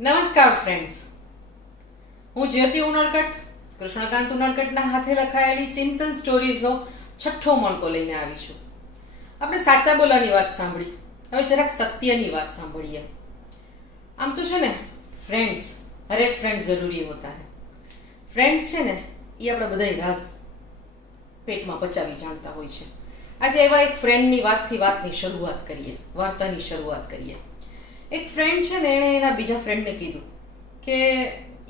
નમસ્કાર ફ્રેન્ડ્સ, હું જ્યોતિ ઉનડકટ કૃષ્ણકાંત ઉનડકટના હાથે લખાયેલી ચિંતન સ્ટોરીઝનો છઠ્ઠો મણકો લઈને આવી છું. આપણે સાચા બોલાની વાત સાંભળી, હવે જરાક સત્યની વાત સાંભળીએ. આમ તો છે ને ફ્રેન્ડ્સ, હરેક ફ્રેન્ડ જરૂરી હોતા હે. ફ્રેન્ડ્સ છે ને એ આપણા બધાય રાજ પેટમાં પચાવી જાણતા હોય છે. આજે એવા એક ફ્રેન્ડની વાતની શરૂઆત કરીએ, વાર્તાની શરૂઆત કરીએ. એક ફ્રેન્ડ છે ને, એણે એના બીજા ફ્રેન્ડને કીધું કે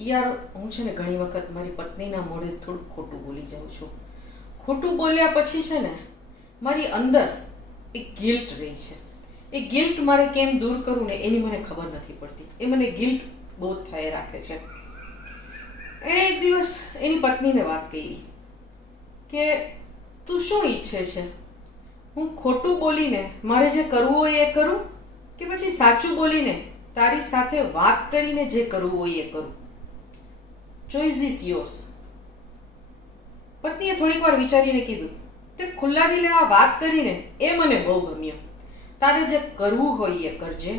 યાર, હું છે ને ઘણી વખત મારી પત્નીના મોઢે થોડું ખોટું બોલી જાઉં છું. ખોટું બોલ્યા પછી છે ને મારી અંદર એક ગિલ્ટ રહી છે. એ ગિલ્ટ મારે કેમ દૂર કરું ને એની મને ખબર નથી પડતી. એ મને ગિલ્ટ બહુ થાય રાખે છે. એણે એક દિવસ એની પત્નીને વાત કરી કે તું શું ઈચ્છે છે? હું ખોટું બોલીને મારે જે કરવું હોય એ કરું, કે પછી સાચું બોલીને તારી સાથે વાત કરીને જે કરવું હોય એ કરું? Choice is yours. પત્નીએ થોડીક વાર વિચારીને કીધું, તે ખુલ્લા દિલે આ વાત કરીને એ મને બહુ ગમ્યો. તારે જે કરવું હોય એ કરજે,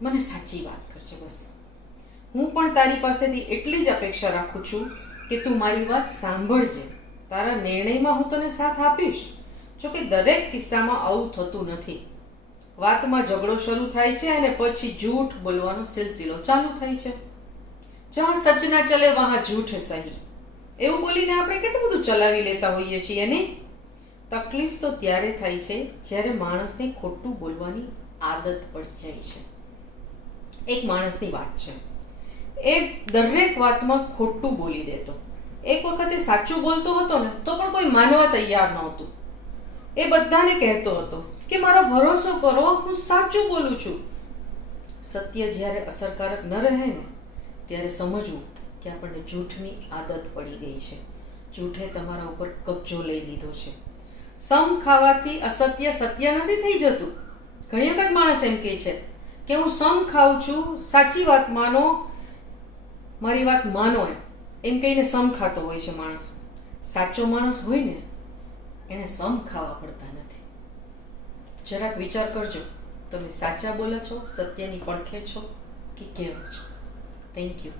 મને સાચી વાત કરજે બસ. હું પણ તારી પાસેથી એટલી જ અપેક્ષા રાખું છું કે તું મારી વાત સાંભળજે. તારા નિર્ણયમાં હું તને સાથ આપીશ. જોકે દરેક કિસ્સામાં આવું થતું નથી. વાતમાં ઝઘડો શરૂ થાય છે અને પછી જૂઠ બોલવાનો સિલસિલો ચાલુ થાય છે. જ્યાં સચ ના ચલે વહાં જૂઠ સહી, એવું બોલીને આપણે કેટલું બધું ચલાવી લેતા હોઈએ છીએ. એની તકલીફ તો ત્યારે થાય છે જ્યારે માણસને ખોટું બોલવાની આદત પડી જાય છે. એક માણસની વાત છે, એ દરેક વાતમાં ખોટું બોલી દેતો. એક વખતે સાચું બોલતો હતો ને તો પણ કોઈ માનવા તૈયાર નહોતું. એ બધાને કહેતો હતો કે મારો ભરોસો કરો, હું સાચું બોલું છું. સત્ય જ્યારે અસરકારક ન રહે ને ત્યારે સમજવું કે આપણને જૂઠની આદત પડી ગઈ છે. જૂઠે તમારા ઉપર કબજો લઈ લીધો છે. સમ ખાવાથી અસત્ય સત્ય નથી થઈ જતું. ઘણી વખત માણસ એમ કહે છે કે હું સમ ખાઉં છું, સાચી વાત માનો, મારી વાત માનો, એમ કહીને સમ ખાતો હોય છે માણસ. સાચો માણસ હોય ને એને સમ ખાવા પડતા નથી. જરાક વિચાર કરજો, તમે સાચા બોલો છો, સત્યની પડખે છો કે કેવો છો? Thank you.